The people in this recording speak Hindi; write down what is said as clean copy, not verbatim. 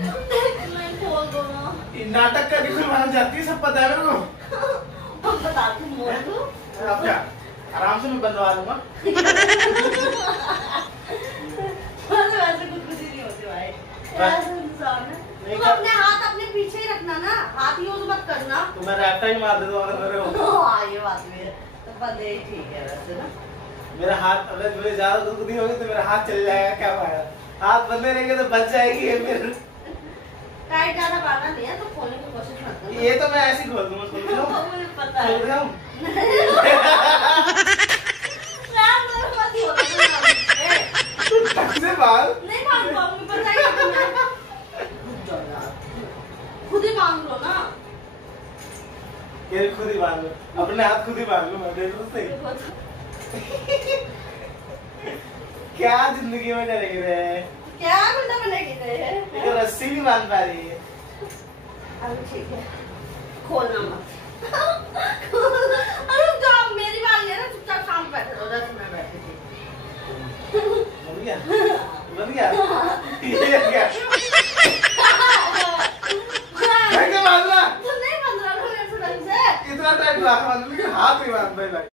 खोल दो ना। नाटक करके फिर मालूम जाती है, सब पता है मेरे को। बता तू मोड़ दो। अब क्या आराम से मैं बनवा लूंगा। वैसे कुछ नहीं होती भाई, ऐसा इंसान है। तुम अपने हाथ अपने पीछे ही रखना ना, हाथ यूज मत करना। तो मैं रैप्टा ही मार देता हूँ मेरे को। हाँ ये बात भी है, तो बंदे ही ठीक है वैसे ना। मेरा हाथ अगर मुझे ज्यादा दुखी होगी तो मेरा हाथ चल जाएगा, क्या फायदा। हाथ बंदे रहेंगे तो बच जाएगी ये फिर। टाइट ज्यादा बांधना नहीं है तो खोलने की कोशिश मत करना। ये तो मैं ऐसे ही खोल दूंगा, खोल दूंगा। मुझे पता है। खोल दूंगा। से बाल नहीं मांग पाऊंगी, पता है तुम्हें। खुद ही मांग लो ना। ये खुद ही बांध लो, अपने हाथ खुद ही बांध लो। मैं देखो सही। क्या जिंदगी में करेंगे रे? क्या गुंडा बनेगी रे? ये रस्सी नहीं बांध पा रही है। अरे ठीक है, खोलना मत। अरे जाओ, मेरी बात नहीं है ना, चुपचाप शांत बैठे रहो। 10 मिनट बैठे थे। बन गया? बन गया?